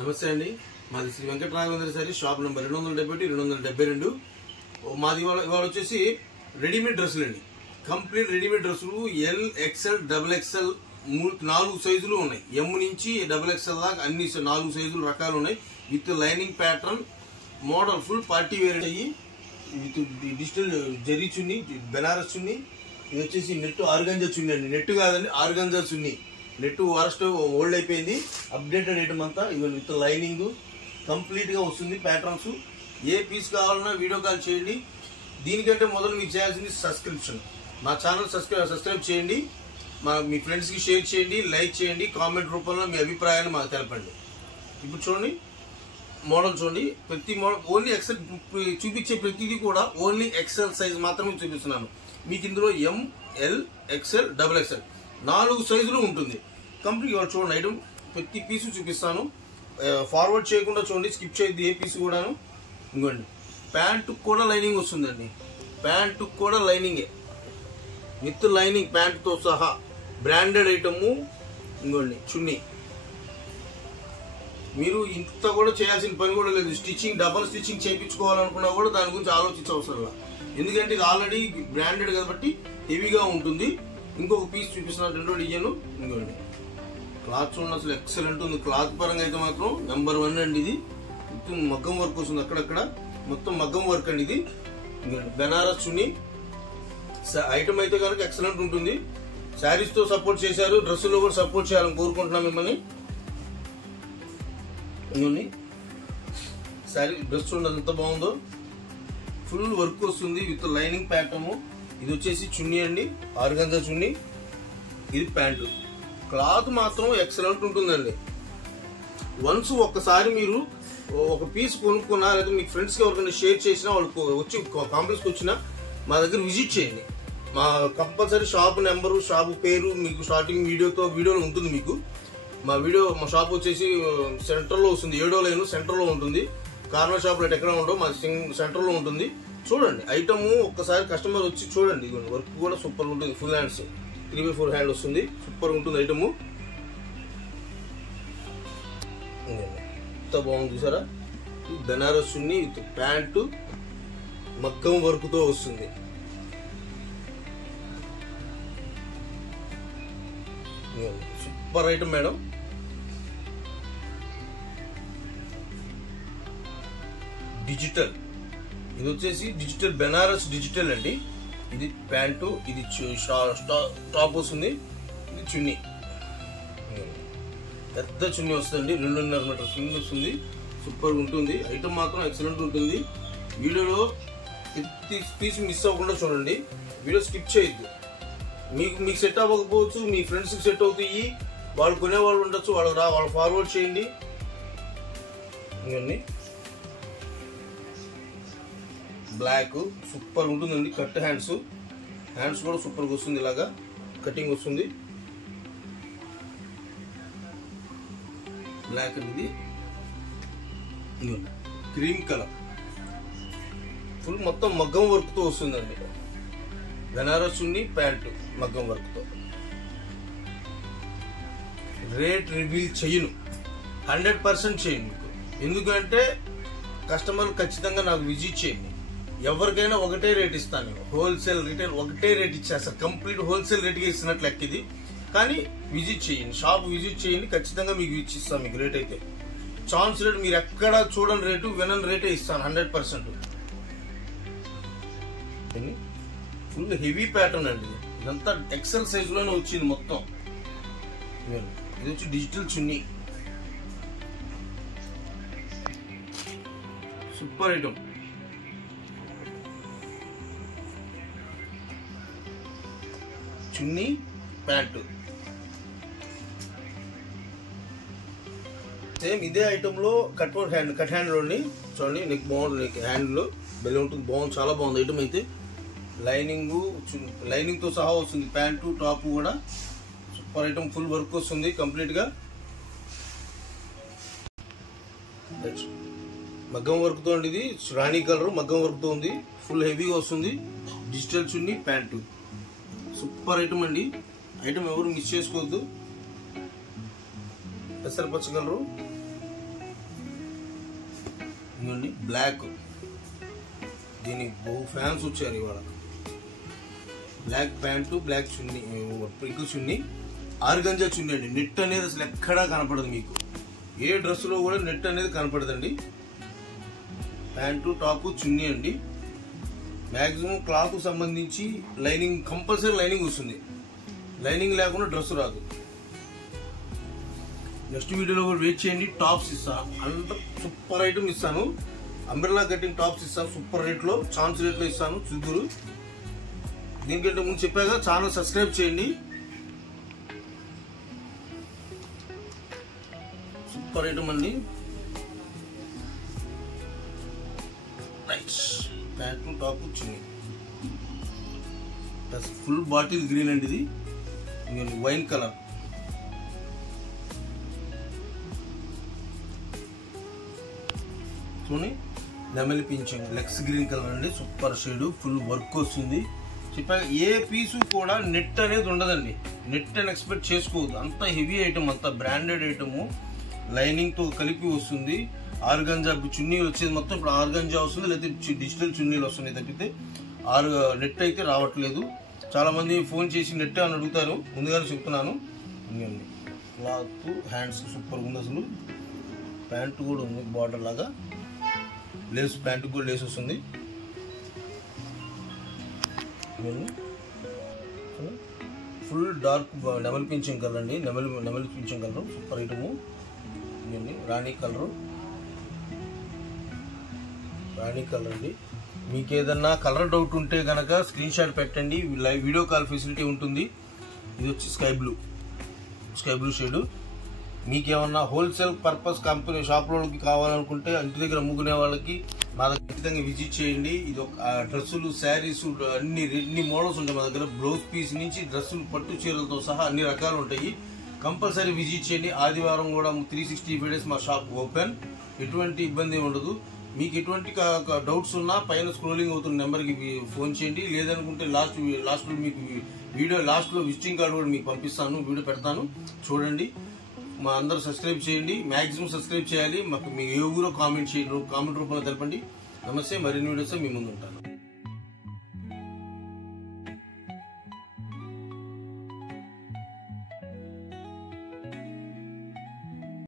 నమస్తే అండి. మాది శ్రీ వెంకట రాఘవేంద్ర సారీ షాప్ నెంబర్ 271-272. మాది ఇవాళ వచ్చేసి రెడీమేడ్ డ్రెస్సులు అండి. కంప్లీట్ రెడీమేడ్ డ్రెస్సులు ఎల్, ఎక్స్ఎల్, డబుల్ ఎక్స్ఎల్ 4 సైజులు ఉన్నాయి. ఎం నుంచి డబుల్ ఎక్స్ఎల్ దాకా అన్ని 4 సైజులు రకాలు ఉన్నాయి. With lining pattern model full party wear అయ్యి విత్ డిజిటల్ జరీ చున్నీ, బెనారస్ చున్నీ. ఇది వచ్చేసి నెట్ ఆర్గంజా చున్నీ అండి. నెట్ కాదండి, organza chunni. Net worst old అయిపోయింది. అప్డేటెడ్ ఐటమ్ అంతా ఇవన్నీ విత్ లైనింగ్ కంప్లీట్ గా వస్తుంది. ప్యాటర్న్స్ ఏ పీస్ కావాలన్నా వీడియో కాల్ చేయండి. దీనికంటే మొదలు మీకు చేయాల్సింది సబ్స్క్రిప్షన్. మా ఛానల్ సబ్స్క్రైబ్ చేయండి. మీ ఫ్రెండ్స్ కి షేర్ చేయండి, లైక్ చేయండి, కామెంట్ రూపంలో మీ అభిప్రాయాన్ని మాకు తెలపండి. ఇప్పుడు చూడండి మోడల్ చూడండి. ప్రతి మోడల్ ఓన్లీ ఎక్సెల్ చూపించే ప్రతిదీ కూడా ఓన్లీ ఎక్సెల్ సైజ్ మాత్రమే చూపిస్తున్నాను. మీకు ఇందులో ఎం, ఎల్, ఎక్స్ఎల్, డబుల్ ఎక్స్ఎల్ 4 సైజులు ఉంటుంది. కంప్లీట్ ఇవాళ చూడండి ఐటమ్ ప్రతి పీసు చూపిస్తాను. ఫార్వర్డ్ చేయకుండా చూడండి, స్కిప్ చేయొద్దు ఏ పీసు కూడాను. ఇంకోండి ప్యాంటు కూడా లైనింగ్ వస్తుందండి. ప్యాంటు కూడా లైనింగే విత్ లైనింగ్ ప్యాంటుతో సహా బ్రాండెడ్ ఐటము. ఇంకోండి చున్నీ. మీరు ఇంత కూడా చేయాల్సిన పని కూడా లేదు. స్టిచ్చింగ్ డబల్ స్టిచ్చింగ్ చేయించుకోవాలనుకున్నా కూడా దాని గురించి ఆలోచించే అవసరం లేదు. ఎందుకంటే ఇది ఆల్రెడీ బ్రాండెడ్ కాబట్టి హెవీగా ఉంటుంది. ఇంకొక పీస్ చూపిస్తున్నా, 2వ డిజైన్. ఇంకోండి క్లాత్ చూడండి, అసలు ఎక్సలెంట్ ఉంది. క్లాత్ పరంగా అయితే మాత్రం నెంబర్ 1 అండి. ఇది మొత్తం మగ్గం వర్క్ వస్తుంది, అక్కడక్కడ మొత్తం మగ్గం వర్క్ అండి. ఇది బెనారస్ చున్నీ ఐటమ్ అయితే కనుక ఎక్సలెంట్ ఉంటుంది. శారీస్ తో సపోర్ట్ చేశారు, డ్రెస్సులో కూడా సపోర్ట్ చేయాలని కోరుకుంటున్నాం మిమ్మల్ని. శారీ డ్రెస్ చూడండి ఎంత బాగుందో. ఫుల్ వర్క్ వస్తుంది విత్ లైనింగ్ ప్యాటర్న్. ఇది వచ్చేసి చున్నీ అండి, ఆర్గంజా చున్నీ. ఇది ప్యాంటు. క్లాత్ మాత్రం ఎక్సలెంట్ ఉంటుందండి. వన్స్ ఒక్కసారి మీరు ఒక పీస్ కొనుక్కున్నా లేదా మీ ఫ్రెండ్స్ కి ఎవరికైనా షేర్ చేసినా, వాళ్ళకి వచ్చి కాంప్లెక్స్ కి వచ్చినా మా దగ్గర విజిట్ చేయండి. మా కంపల్సరీ షాప్ నెంబరు, షాప్ పేరు మీకు స్టార్టింగ్ వీడియోలో ఉంటుంది. మీకు మా షాప్ వచ్చేసి సెంటర్ లో వస్తుంది. 7వ లైన్ సెంటర్ లో ఉంటుంది. కార్నర్ షాప్ రేట్ ఎక్కడ ఉండవు, మా సెంటర్ లో ఉంటుంది. చూడండి ఐటమ్ ఒక్కసారి కస్టమర్ వచ్చి చూడండి. వర్క్ కూడా సూపర్ ఉంటుంది. ఫుల్ హ్యాండ్స్ 3/4 హ్యాండ్ వస్తుంది. సూపర్ ఉంటుంది ఐటమ్. ఎంత బాగుంది చూసారా. బెనారస్ చున్నీ విత్ ప్యాంటు మగ్గం వర్క్ తో వస్తుంది. Super item madam. డిజిటల్. ఇది వచ్చేసి డిజిటల్ బెనారస్ డిజిటల్ అండి. ఇది ప్యాంటు, ఇది టాప్ వస్తుంది, ఇది చున్నీ. పెద్ద చున్నీ వస్తుంది, 2.5 మీటర్ చున్నీ వస్తుంది. సూపర్ ఉంటుంది ఐటమ్ మాత్రం ఎక్సలెంట్ ఉంటుంది. వీడియోలో ప్రతి పీస్ మిస్ అవ్వకుండా చూడండి. వీడియో స్కిప్ చేయొద్దు. మీకు సెట్ అవ్వకపోవచ్చు, మీ ఫ్రెండ్స్ కి సెట్ అవుతాయి, వాళ్ళు కొనేవాళ్ళు ఉండొచ్చు, వాళ్ళు ఫార్వర్డ్ చేయండి. ఇవన్నీ బ్లాక్ సూపర్ ఉంటుందండి. కట్ హ్యాండ్స్ కూడా సూపర్గా వస్తుంది. ఇలాగా కటింగ్ వస్తుంది. బ్లాక్ అనేది క్రీమ్ కలర్ ఫుల్ మొత్తం మగ్గం వర్క్ తో వస్తుందండి. బెనారస్ చున్నీ ప్యాంటు మగ్గం వర్క్ తో. రేట్ రివీల్ చేయను, 100% చేయను మీకు. ఎందుకంటే కస్టమర్ ఖచ్చితంగా నాకు విజిట్ చేయండి. ఎవరికైనా ఒకటే రేట్ ఇస్తాను నేను. హోల్సేల్ రిటైల్ ఒకటే రేట్ ఇచ్చేస్తాను. కంప్లీట్ హోల్సేల్ రేట్గా ఇస్తున్నట్లు లెక్క ఇది. కానీ విజిట్ చేయండి, షాప్ విజిట్ చేయండి, ఖచ్చితంగా మీకు ఇచ్చిస్తాను. మీకు రేట్ అయితే ఛాన్స్ రేట్ మీరు ఎక్కడ చూడని రేటు, వినని రేటే ఇస్తాను 100%. ఫుల్ హెవీ ప్యాటర్న్ అండి. ఇదంతా ఎక్సెల్ సైజ్ లోనే వచ్చింది మొత్తం. ఇది వచ్చి డిజిటల్ చున్నీ. Super item. చున్నీ ప్యాంటు సేమ్ ఇదే ఐటమ్ లో కట్ హ్యాండ్ లోని చూడండి. నెక్ బాగుంటుంది, నెక్ హ్యాండ్ లో బెల్ ఉంటుంది. బాగుంది, చాలా బాగుంది ఐటమ్ అయితే. లైనింగ్ తో సహా వస్తుంది. ప్యాంటు టాప్ కూడా సూపర్ ఐటమ్. ఫుల్ వర్క్ వస్తుంది కంప్లీట్ గా. మగ్గం వర్క్ తో అండి. ఇది రాణి కలర్ మగ్గం వర్క్ తో ఉంది. ఫుల్ హెవీగా వస్తుంది. డిజిటల్ చున్నీ ప్యాంటు సూపర్ ఐటమ్ అండి. ఐటమ్ ఎవరు మిస్ చేసుకోవద్దు. పెసరపచ్చ కలరు ఇదిగోండి బ్లాక్, దీనికి బహు ఫ్యాన్స్ వచ్చారు ఇవాళ. బ్లాక్ ప్యాంటు, బ్లాక్ చున్నీ, ప్రింకిల్ చున్నీ, ఆర్గంజా చున్నీ అండి. నెట్ అనేది అసలు ఎక్కడా కనపడదు మీకు, ఏ డ్రెస్సులో కూడా నెట్ అనేది కనపడదండి. ప్యాంటు, టాపు, చున్నీ అండి. మ్యాక్సిమం క్లాత్ సంబంధించి లైనింగ్ కంపల్సరీ లైనింగ్ వస్తుంది, లైనింగ్ లేకుండా డ్రెస్ రాదు. నెక్స్ట్ వీడియోలో కూడా వెయిట్ చేయండి. టాప్స్ ఇస్తాను, అంత సూపర్ ఐటమ్ ఇస్తాను. అంబ్రెల్లా కటింగ్ టాప్స్ ఇస్తాను సూపర్ రేట్లో, ఛాన్స్ రేట్లో ఇస్తాను. చూద్దరు. దీనికంటే ముందు చెప్పాక ఛానల్ సబ్స్క్రైబ్ చేయండి. సూపర్ ఐటమ్ అండి. ప్యాంటు, టాప్, చున్నీ, ఫుల్ బాటిల్ గ్రీన్ అండి. ఇది వైన్ కలర్. చూడండి నెమలి పింఛన్ లెక్స్ గ్రీన్ కలర్ అండి. సూపర్ షేడ్, ఫుల్ వర్క్ వస్తుంది. చెప్పాక ఏ పీసు కూడా నెట్ అనేది ఉండదండి. నెట్ అని ఎక్స్పెక్ట్ చేసుకోవద్దు, అంత హెవీ ఐటమ్, అంత బ్రాండెడ్ ఐటమ్, లైనింగ్ తో కలిపి వస్తుంది. ఆర్గంజా చున్నీలు వచ్చేది మొత్తం ఇప్పుడు ఆర్గంజా వస్తుంది, లేకపోతే డిజిటల్ చున్నీలు వస్తున్నాయి తప్పితే నెట్ అయితే రావట్లేదు. చాలా మంది ఫోన్ చేసి నెట్ అని అడుగుతారు, ముందుగానే చెప్తున్నాను. క్లాత్, హ్యాండ్స్ సూపర్ ఉంది అసలు. ప్యాంటు కూడా ఉంది బార్డర్ లాగా, లేస్, ప్యాంటు కూడా లేస్ వస్తుంది. ఫుల్ డార్క్ నెమలి పింఛన్ కలర్ అండి. నెమలి పింఛన్ కలర్ సూపర్ ఐటము. రాణి కలర్, రాణి కలర్ అండి. మీకు ఏదన్నా కలర్ డౌట్ ఉంటే కనుక స్క్రీన్ షాట్ పెట్టండి, లైవ్ వీడియో కాల్ ఫెసిలిటీ ఉంటుంది. ఇది వచ్చి స్కై బ్లూ షేడ్. మీకేమన్నా హోల్సేల్ పర్పస్ కంపెనీ షాప్లోకి కావాలనుకుంటే ఇంటి దగ్గర అమ్ముకునే వాళ్ళకి మా దగ్గర ఖచ్చితంగా విజిట్ చేయండి. ఇది ఒక డ్రెస్సులు, శారీస్, అన్ని మోడల్స్ ఉంటాయి మా దగ్గర. బ్లౌజ్ పీస్ నుంచి డ్రెస్సులు, పట్టు చీరలతో సహా అన్ని రకాలు ఉంటాయి. కంపల్సరీ విజిట్ చేయండి. ఆదివారం కూడా 365 days మా షాప్ ఓపెన్, ఎటువంటి ఇబ్బంది ఉండదు. మీకు ఎటువంటి డౌట్స్ ఉన్నా పైన స్క్రోలింగ్ అవుతున్న నెంబర్కి ఫోన్ చేయండి. లేదనుకుంటే లాస్ట్లో మీకు వీడియో లాస్ట్లో విజిటింగ్ కార్డు కూడా మీకు పంపిస్తాను, వీడియో పెడతాను, చూడండి. మా అందరూ సబ్స్క్రైబ్ చేయండి, మ్యాక్సిమం సబ్స్క్రైబ్ చేయాలి. మాకు మీ ఏ ఊరో కామెంట్ రూపంలో తెలపండి. నమస్తే, మరిన్ని వీడియోస్ మీ ముందు ఉంటాను.